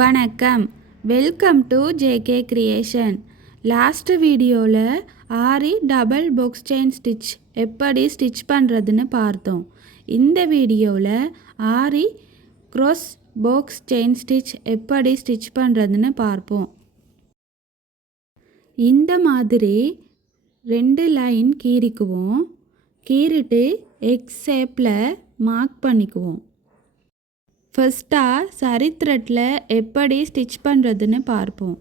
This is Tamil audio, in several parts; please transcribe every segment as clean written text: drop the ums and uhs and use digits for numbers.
வணக்கம், welcome to JK creation. Last வீடியோவில் ஆரி டபுள் பாக்ஸ் செயின் ஸ்டிச் எப்படி ஸ்டிச் பண்ணுறதுன்னு பார்த்தோம். இந்த வீடியோவில் ஆரி க்ராஸ் பாக்ஸ் செயின் ஸ்டிச் எப்படி ஸ்டிச் பண்ணுறதுன்னு பார்ப்போம். இந்த மாதிரி 2 லைன் கீறிக்குவோம். கீறிட்டு எக்ஸ் ஷேப்பில் மார்க் பண்ணிக்குவோம். ஃபர்ஸ்ட்டாக சரி த்ரெட்டில் எப்படி ஸ்டிச் பண்ணுறதுன்னு பார்ப்போம்.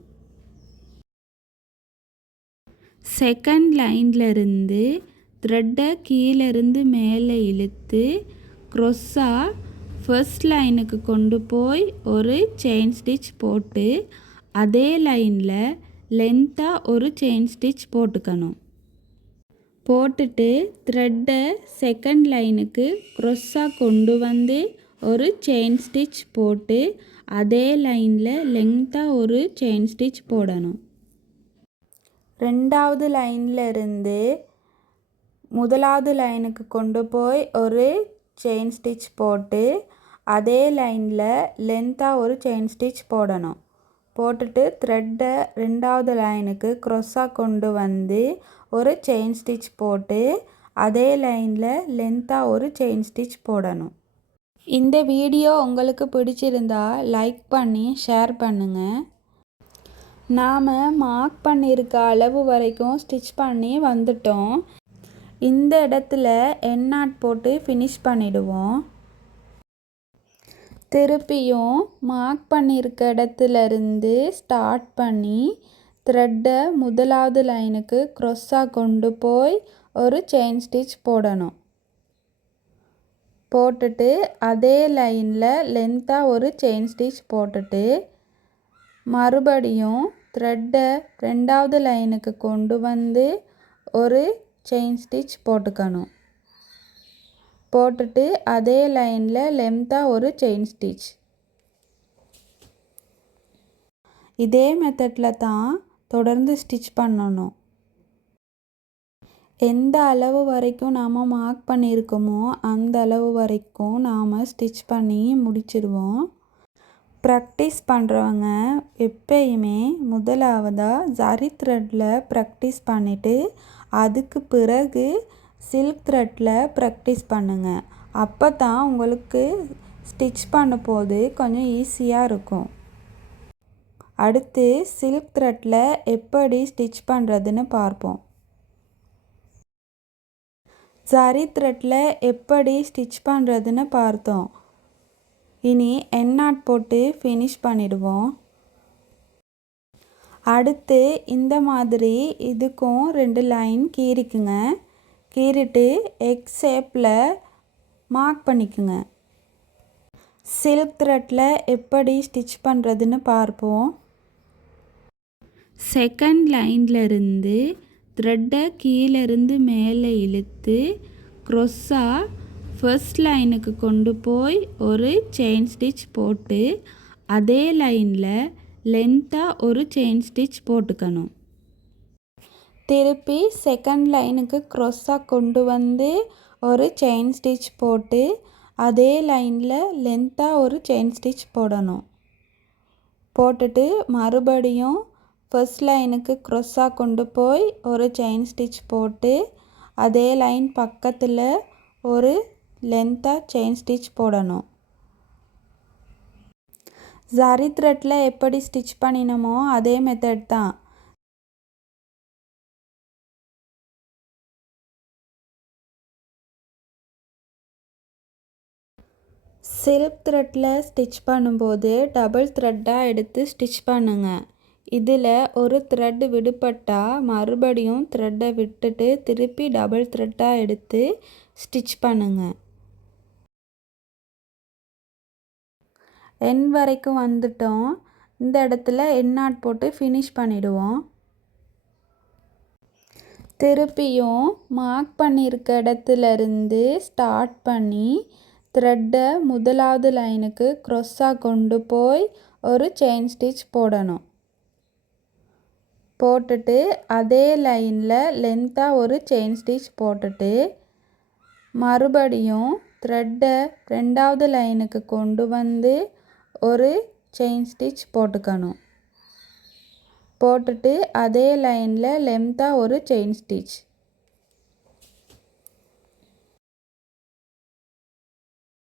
செகண்ட் லைன்லேருந்து த்ரெட்டை கீழேருந்து மேலே இழுத்து க்ராஸாக ஃபர்ஸ்ட் லைனுக்கு கொண்டு போய் ஒரு செயின் ஸ்டிச் போட்டு அதே லைனில் லென்த்தாக ஒரு செயின் ஸ்டிச் போட்டுக்கணும். போட்டுட்டு த்ரெட்டை செகண்ட் லைனுக்கு க்ராஸாக கொண்டு வந்து ஒரு செயின் ஸ்டிச் போட்டு அதே லைனில் லென்த்தாக ஒரு செயின் ஸ்டிச் போடணும். ரெண்டாவது லைனில் இருந்து முதலாவது லைனுக்கு கொண்டு போய் ஒரு செயின் ஸ்டிச் போட்டு அதே லைனில் லென்த்தாக ஒரு செயின் ஸ்டிச் போடணும். போட்டுட்டு த்ரெட்டை ரெண்டாவது லைனுக்கு க்ராஸாக கொண்டு வந்து ஒரு செயின் ஸ்டிச் போட்டு அதே லைனில் லென்த்தாக ஒரு செயின் ஸ்டிச் போடணும். இந்த வீடியோ உங்களுக்கு பிடிச்சிருந்தா லைக் பண்ணி ஷேர் பண்ணுங்கள். நாம் மார்க் பண்ணியிருக்க அளவு வரைக்கும் ஸ்டிச் பண்ணி வந்துட்டோம். இந்த இடத்துல எண்ட் நாட் போட்டு ஃபினிஷ் பண்ணிடுவோம். திருப்பியும் மார்க் பண்ணியிருக்க இடத்துலேருந்து ஸ்டார்ட் பண்ணி த்ரெட்டை முதலாவது லைனுக்கு க்ராஸாக கொண்டு போய் ஒரு செயின் ஸ்டிச் போடணும். போட்டுட்டு அதே லைனில் லென்த்தாக ஒரு செயின் ஸ்டிச் போட்டுட்டு மறுபடியும் த்ரெட்டை ரெண்டாவது லைனுக்கு கொண்டு வந்து ஒரு செயின் ஸ்டிச் போட்டுக்கணும். போட்டுட்டு அதே லைனில் லென்த்தாக ஒரு செயின் ஸ்டிச். இதே மெத்தடில் தான் தொடர்ந்து ஸ்டிச் பண்ணணும். எந்த அளவு வரைக்கும் நாம் மார்க் பண்ணியிருக்கோமோ அந்த அளவு வரைக்கும் நாம் ஸ்டிச் பண்ணி முடிச்சிடுவோம். ப்ராக்டிஸ் பண்ணுறவங்க எப்பயுமே முதலாவதாக ஜரி த்ரெட்டில் ப்ராக்டிஸ் பண்ணிவிட்டு அதுக்கு பிறகு சில்க் த்ரெட்டில் ப்ராக்டிஸ் பண்ணுங்கள். அப்போ தான் உங்களுக்கு ஸ்டிச் பண்ணும்போது கொஞ்சம் ஈஸியாக இருக்கும். அடுத்து சில்க் த்ரெட்டில் எப்படி ஸ்டிச் பண்ணுறதுன்னு பார்ப்போம். ஜரி த்ரெட்டில் எப்படி ஸ்டிச் பண்ணுறதுன்னு பார்த்தோம். இனி எண்ட் நாட் போட்டு ஃபினிஷ் பண்ணிடுவோம். அடுத்து இந்த மாதிரி இதுக்கும் 2 லைன் கீறிக்குங்க. கீறிட்டு எக்ஸ் ஷேப்பில் மார்க் பண்ணிக்குங்க. சில்க் த்ரெட்டில் எப்படி ஸ்டிச் பண்ணுறதுன்னு பார்ப்போம். செகண்ட் லைன்லேருந்து த்ரெட்டை கீழேருந்து மேலே இழுத்து க்ராஸாக ஃபர்ஸ்ட் லைனுக்கு கொண்டு போய் ஒரு செயின் ஸ்டிச் போட்டு அதே லைனில் லென்த்தாக ஒரு செயின் ஸ்டிச் போட்டுக்கணும். திருப்பி செகண்ட் லைனுக்கு க்ராஸாக கொண்டு வந்து ஒரு செயின் ஸ்டிச் போட்டு அதே லைனில் லென்த்தாக ஒரு செயின் ஸ்டிச் போடணும். போட்டுட்டு மறுபடியும் ஃபர்ஸ்ட் லைனுக்கு க்ராஸாக கொண்டு போய் ஒரு செயின் ஸ்டிச் போட்டு அதே லைன் பக்கத்தில் ஒரு லென்த்தாக செயின் ஸ்டிச் போடணும். ஜரி த்ரெட்டில் எப்படி ஸ்டிச் பண்ணினோமோ அதே மெத்தட் தான். சில்க் த்ரெட்டில் ஸ்டிச் பண்ணும்போது டபுள் த்ரெட்டாக எடுத்து ஸ்டிச் பண்ணுங்கள். இதில் ஒரு த்ரெட் விடுபட்டால் மறுபடியும் த்ரெட்டை விட்டுட்டு திருப்பி டபுள் த்ரெட்டாக எடுத்து ஸ்டிச் பண்ணுங்கள். எண்ட் வரைக்கும் வந்துட்டோம். இந்த இடத்துல எண்ட் நாட் போட்டு ஃபினிஷ் பண்ணிடுவோம். திருப்பியும் மார்க் பண்ணியிருக்க இடத்துலேருந்து ஸ்டார்ட் பண்ணி த்ரெட்டை முதலாவது லைனுக்கு க்ராஸாக கொண்டு போய் ஒரு செயின் ஸ்டிச் போடணும். போட்டுட்டு அதே லைனில் லென்த்தாக ஒரு செயின் ஸ்டிச் போட்டுட்டு மறுபடியும் த்ரெட்டை ரெண்டாவது லைனுக்கு கொண்டு வந்து ஒரு செயின் ஸ்டிச் போட்டுக்கணும். போட்டுட்டு அதே லைனில் லென்த்தாக ஒரு செயின் ஸ்டிச்.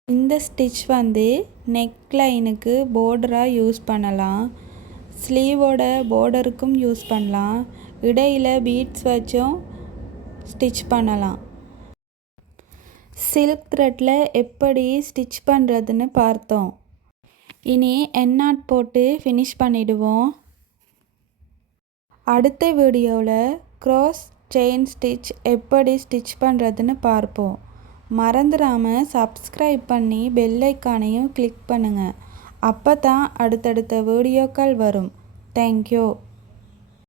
இந்த ஸ்டிச் வந்து நெக் லைனுக்கு பார்டராக யூஸ் பண்ணலாம். ஸ்லீவோட பார்டருக்கும் யூஸ் பண்ணலாம். இடையில் பீட்ஸ் வச்சும் ஸ்டிச் பண்ணலாம். சில்க் த்ரெட்டில் எப்படி ஸ்டிச் பண்ணுறதுன்னு பார்த்தோம். இனி எண்ணாட் போட்டு ஃபினிஷ் பண்ணிடுவோம். அடுத்த வீடியோவில் க்ராஸ் செயின் ஸ்டிச் எப்படி ஸ்டிச் பண்ணுறதுன்னு பார்ப்போம். மறந்துடாமல் சப்ஸ்கிரைப் பண்ணி பெல் ஐக்கானையும் கிளிக் பண்ணுங்கள். அப்போ தான் அடுத்தடுத்த வீடியோக்கள் வரும். தேங்க்யூ.